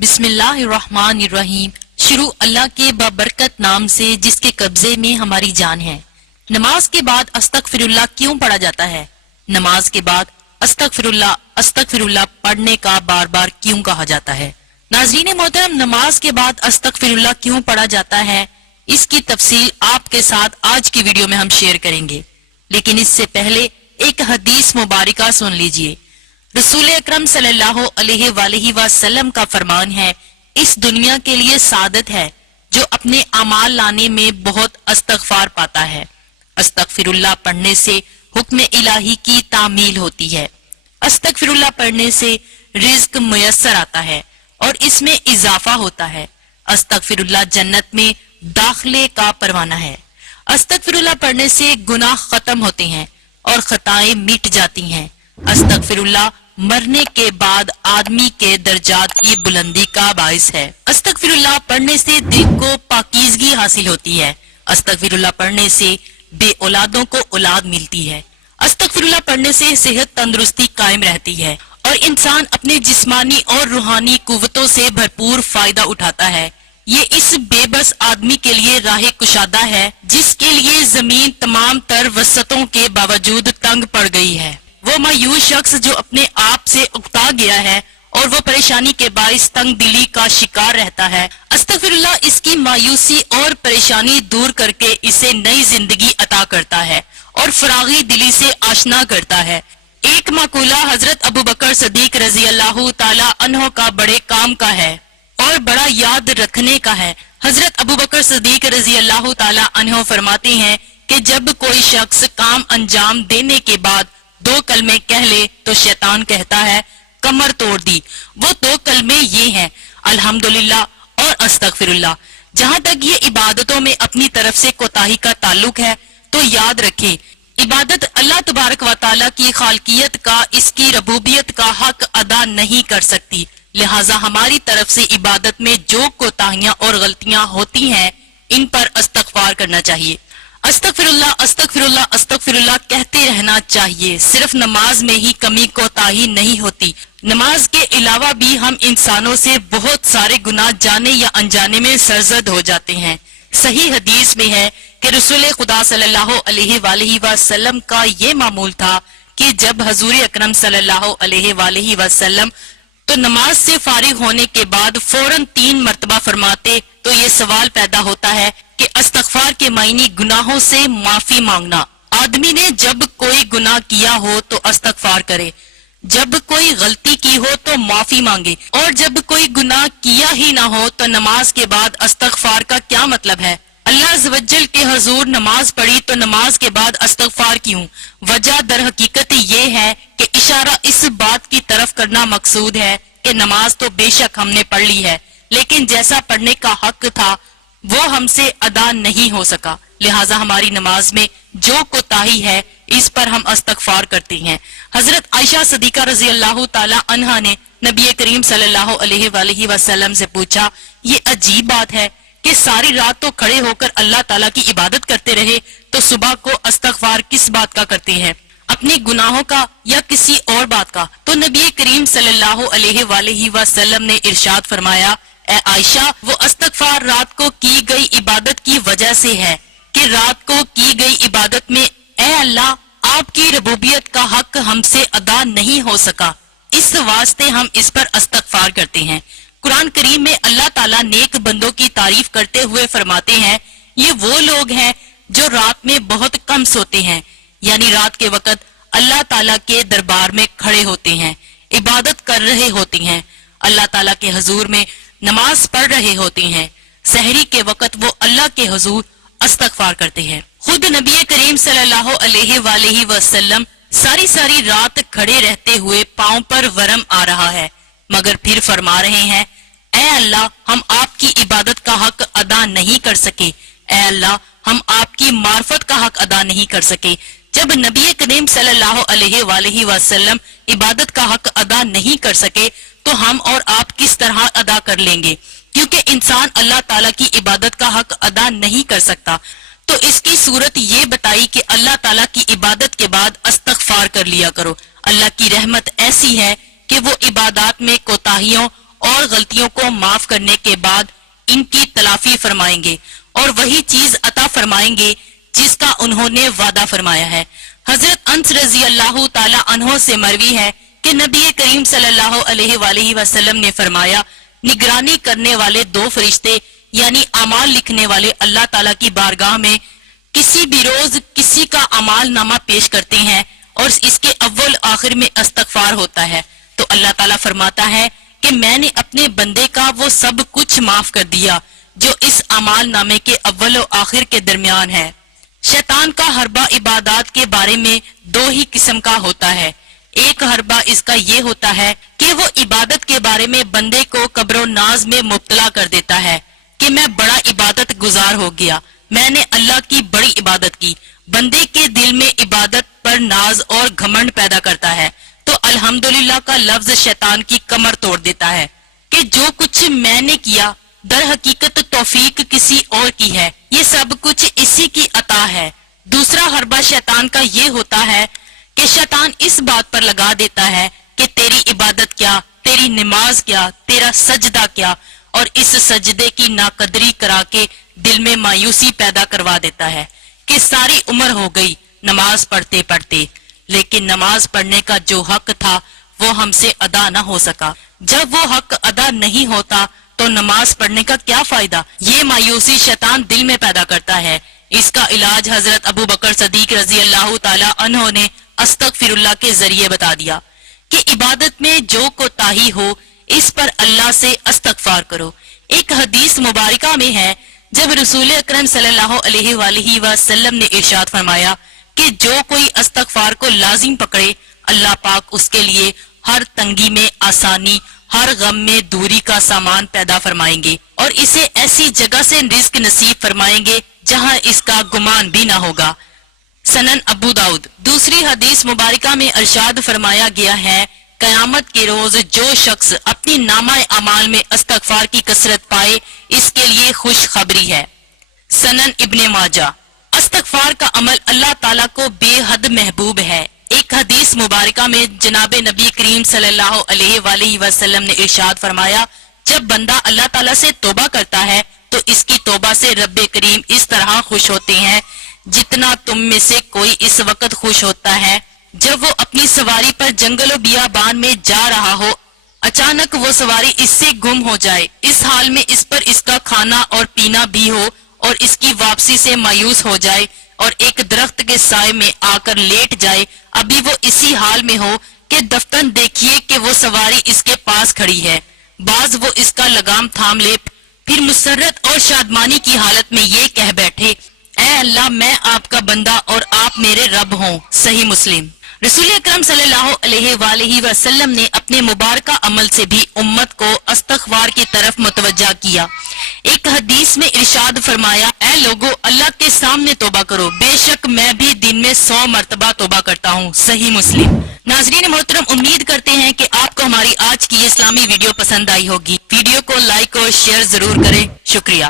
बिस्मिल्लाहिर्रहमानिर्रहीम। शुरू अल्लाह के बाबरकत नाम से जिसके कब्जे में हमारी जान है। नमाज के बाद अस्तगफिरुल्लाह क्यों पढ़ा जाता है? नमाज के बाद अस्तगफिरुल्लाह अस्तगफिरुल्लाह पढ़ने का बार बार क्यों कहा जाता है? नाज़रीन मोहतरम, नमाज के बाद अस्तगफिरुल्लाह क्यों पढ़ा जाता है, इसकी तफसील आपके साथ आज की वीडियो में हम शेयर करेंगे। लेकिन इससे पहले एक हदीस मुबारका सुन लीजिए। रसूल अकरम सल्लल्लाहु अलैहि वसल्लम का फरमान है, इस दुनिया के लिए सादत है जो अपने अमाल लाने में बहुत अस्तगफार पाता है। अस्तगफिरुल्लाह पढ़ने से हुक्म इलाही की तामील होती है। अस्तगफिरुल्लाह पढ़ने से रिज्क मुयस्सर आता है और इसमें इजाफा होता है। अस्तगफिरुल्लाह जन्नत में दाखिले का परवाना है। अस्तगफिरुल्लाह पढ़ने से गुनाह खत्म होते हैं और खताएं मिट जाती हैं। अस्तगफिरुल्लाह मरने के बाद आदमी के दर्जात की बुलंदी का बाइस है। अस्तगफिरुल्लाह पढ़ने से दिल को पाकीज़गी हासिल होती है। अस्तगफिरुल्लाह पढ़ने से बे औलादों को औलाद मिलती है। अस्तगफिरुल्लाह पढ़ने से सेहत तंदुरुस्ती कायम रहती है और इंसान अपने जिस्मानी और रूहानी कुव्वतों से भरपूर फायदा उठाता है। ये इस बेबस आदमी के लिए राह कुशादा है जिसके लिए जमीन तमाम तर वसतों के बावजूद तंग पड़ गई है। वो मायूस शख्स जो अपने आप से उकता गया है और वो परेशानी के बाइस तंग दिली का शिकार रहता है। अस्तगफिरुल्लाह इसकी मायूसी और परेशानी दूर करके इसे नई जिंदगी अता करता है और फरागी दिली से आशना करता है। एक मकूला हजरत अबू बकर सदीक रजी अल्लाह ताला अन्हो का बड़े काम का है और बड़ा याद रखने का है। हजरत अबू बकर सदीक रजी अल्लाह ताला अन्हो फरमाते हैं कि जब कोई शख्स काम अंजाम देने के बाद दो कलमे कह ले तो शैतान कहता है कमर तोड़ दी। वो दो कलमे ये हैं, अल्हम्दुलिल्लाह और अस्तगफिरुल्लाह। जहाँ तक ये इबादतों में अपनी तरफ से कोताही का ताल्लुक है तो याद रखें, इबादत अल्लाह तबारक व तआला की खालकियत का, इसकी रबूबियत का हक अदा नहीं कर सकती। लिहाजा हमारी तरफ से इबादत में जो कोताहियां और गलतियां होती हैं इन पर इस्तगफार करना चाहिए। अस्तगफिरुल्लाह अस्तगफिरुल्लाह अस्तगफिरुल्लाह कहते रहना चाहिए। सिर्फ नमाज में ही कमी कोताही नहीं होती, नमाज के अलावा भी हम इंसानों से बहुत सारे गुनाह जाने या अनजाने में सरजद हो जाते हैं। सही हदीस में है कि रसूल खुदा सल्लल्लाहु अलैहि वसल्लम का ये मामूल था कि जब हजूर अकरम सल्लल्लाहु अलैहि वसल्लम तो नमाज से फारिग होने के बाद फौरन 3 मरतबा फरमाते तो ये सवाल पैदा होता है कि अस्तगफार के मायने गुनाहों से माफी मांगना। आदमी ने जब कोई गुनाह किया हो तो अस्तगफार करे, जब कोई गलती की हो तो माफी मांगे, और जब कोई गुनाह किया ही ना हो तो नमाज के बाद अस्तगफार का क्या मतलब है? अल्लाह अज़्ज़वजल के हुजूर नमाज पढ़ी तो नमाज के बाद अस्तगफार क्यों? वजह दर हकीकत ये है कि इशारा इस बात की तरफ करना मकसूद है कि नमाज तो बेशक हमने पढ़ ली है, लेकिन जैसा पढ़ने का हक था वो हमसे अदा नहीं हो सका। लिहाजा हमारी नमाज में जो कोताही है इस पर हम अस्तगफार करते हैं। हजरत आयशा सदीका रजी अल्लाह ताला अन्हा ने नबी करीम सल्लल्लाहु अलैहि वसल्लम से पूछा, ये अजीब बात है कि सारी रात तो खड़े होकर अल्लाह ताला की इबादत करते रहे तो सुबह को अस्तगफार किस बात का करते हैं, अपने गुनाहों का या किसी और बात का? तो नबी करीम सल्लल्लाहु अलैहि वसल्लम ने इरशाद फरमाया, ए आयशा, वो अस्तगफार रात को की गई इबादत की वजह से है कि रात को की गई इबादत में ए अल्लाह आपकी रबूबियत का हक हमसे अदा नहीं हो सका, इस वास्ते हम इस पर अस्तगफार करते हैं। कुरान करीम में अल्लाह ताला नेक बंदों की तारीफ करते हुए फरमाते हैं, ये वो लोग हैं जो रात में बहुत कम सोते हैं, यानी रात के वक्त अल्लाह ताला के दरबार में खड़े होते हैं, इबादत कर रहे होते हैं, अल्लाह ताला के हुजूर में नमाज पढ़ रहे होते हैं। सहरी के वक्त वो अल्लाह के हुजूर अस्तगफार करते हैं। खुद नबी करीम सल्लल्लाहु अलैहि वसल्लम सारी सारी रात खड़े रहते हुए पांव पर वरम आ रहा है, मगर फिर फरमा रहे हैं, ए अल्लाह, हम आपकी इबादत का हक अदा नहीं कर सके, ए अल्लाह, हम आपकी मार्फत का हक अदा नहीं कर सके। जब नबी करीम सल्लल्लाहु अलैहि वसल्लम इबादत का हक अदा नहीं कर सके तो हम और आप किस तरह अदा कर लेंगे? क्योंकि इंसान अल्लाह ताला की इबादत का हक अदा नहीं कर सकता। तो इसकी सूरत ये बताई कि अल्लाह ताला की इबादत के बाद अस्तगफार कर लिया करो। अल्लाह की रहमत ऐसी है कि वो इबादत में कोताहियों اور غلطیوں کو معاف کرنے کے بعد ان کی تلافی فرمائیں گے اور وہی چیز عطا فرمائیں گے جس کا انہوں نے وعدہ فرمایا ہے۔ حضرت انس رضی اللہ تعالی عنہ سے مروی ہے کہ نبی کریم صلی اللہ علیہ وآلہ وسلم نے فرمایا، نگرانی کرنے والے دو فرشتے یعنی اعمال لکھنے والے اللہ تعالیٰ کی بارگاہ میں کسی بھی روز کسی کا اعمال نامہ پیش کرتے ہیں اور اس کے اول آخر میں استغفار ہوتا ہے تو اللہ تعالیٰ فرماتا ہے کہ میں نے اپنے بندے کا وہ سب کچھ معاف کر دیا جو اس اعمال نامے کے اول و آخر کے درمیان ہے۔ شیطان کا حربہ عبادات کے بارے میں دو ہی قسم کا ہوتا ہے۔ ایک حربہ اس کا یہ ہوتا ہے کہ وہ عبادت کے بارے میں بندے کو کبر و ناز میں مبتلا کر دیتا ہے کہ میں بڑا عبادت گزار ہو گیا، میں نے اللہ کی بڑی عبادت کی۔ بندے کے دل میں عبادت پر ناز اور گھمنڈ پیدا کرتا ہے تو الحمدللہ کا لفظ شیطان کی کمر توڑ دیتا ہے کہ جو کچھ میں نے کیا در حقیقت توفیق کسی اور کی ہے، یہ سب کچھ اسی کی عطا ہے۔ دوسرا حربہ شیطان کا یہ ہوتا ہے کہ شیطان اس بات پر لگا دیتا ہے کہ تیری عبادت کیا، تیری نماز کیا، تیرا سجدہ کیا، اور اس سجدے کی ناقدری کرا کے دل میں مایوسی پیدا کروا دیتا ہے کہ ساری عمر ہو گئی نماز پڑھتے پڑھتے، لیکن نماز پڑھنے کا جو حق تھا وہ ہم سے ادا نہ ہو سکا۔ جب وہ حق ادا نہیں ہوتا تو نماز پڑھنے کا کیا فائدہ؟ یہ مایوسی شیطان دل میں پیدا کرتا ہے۔ اس کا علاج حضرت ابو بکر صدیق رضی اللہ تعالی عنہ نے استغفر اللہ کے ذریعے بتا دیا کہ عبادت میں جو کوتاہی ہو اس پر اللہ سے استغفار کرو۔ ایک حدیث مبارکہ میں ہے جب رسول اکرم صلی اللہ علیہ وآلہ وسلم نے ارشاد فرمایا کہ جو کوئی استغفار کو لازم پکڑے اللہ پاک اس کے لیے ہر تنگی میں آسانی، ہر غم میں دوری کا سامان پیدا فرمائیں گے اور اسے ایسی جگہ سے رزق نصیب فرمائیں گے جہاں اس کا گمان بھی نہ ہوگا۔ سنن ابو داؤد۔ دوسری حدیث مبارکہ میں ارشاد فرمایا گیا ہے قیامت کے روز جو شخص اپنی نامہ اعمال میں استغفار کی کثرت پائے اس کے لیے خوشخبری ہے۔ سنن ابن ماجہ۔ استغفار کا عمل اللہ تعالیٰ کو بے حد محبوب ہے۔ ایک حدیث مبارکہ میں جناب نبی کریم صلی اللہ علیہ وآلہ وسلم نے ارشاد فرمایا جب بندہ اللہ تعالیٰ سے توبہ کرتا ہے تو اس کی توبہ سے رب کریم اس طرح خوش ہوتے ہیں جتنا تم میں سے کوئی اس وقت خوش ہوتا ہے جب وہ اپنی سواری پر جنگل و بیابان میں جا رہا ہو، اچانک وہ سواری اس سے گم ہو جائے، اس حال میں اس پر اس کا کھانا اور پینا بھی ہو اور اس کی واپسی سے مایوس ہو جائے اور ایک درخت کے سائے میں آ کر لیٹ جائے، ابھی وہ اسی حال میں ہو کہ دفتن دیکھیے کہ وہ سواری اس کے پاس کھڑی ہے، بعض وہ اس کا لگام تھام لے، پھر مسرت اور شادمانی کی حالت میں یہ کہہ بیٹھے اے اللہ میں آپ کا بندہ اور آپ میرے رب ہوں۔ صحیح مسلم۔ رسول اکرم صلی اللہ علیہ وآلہ وسلم نے اپنے مبارکہ عمل سے بھی امت کو استغفار کی طرف متوجہ کیا۔ ایک حدیث میں ارشاد فرمایا اے لوگو اللہ کے سامنے توبہ کرو، بے شک میں بھی دن میں 100 مرتبہ توبہ کرتا ہوں۔ صحیح مسلم۔ ناظرین محترم، امید کرتے ہیں کہ آپ کو ہماری آج کی اسلامی ویڈیو پسند آئی ہوگی۔ ویڈیو کو لائک اور شیئر ضرور کریں۔ شکریہ۔